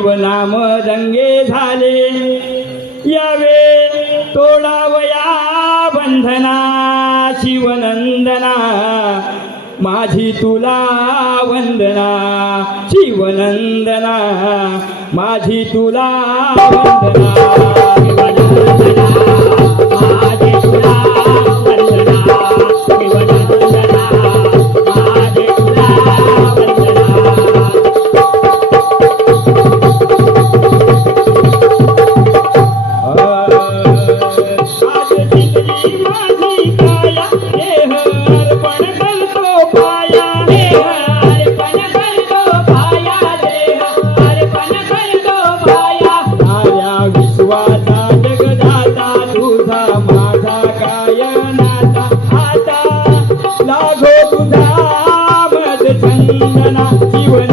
शिवनाम दंगे झाले यावे तोडावया बंधना शिवनंदना माझी तुला वंदना शिवनंदना माझी तुला वंदना माझी तुला वंदना शिवनंदना माझी तुला जीवन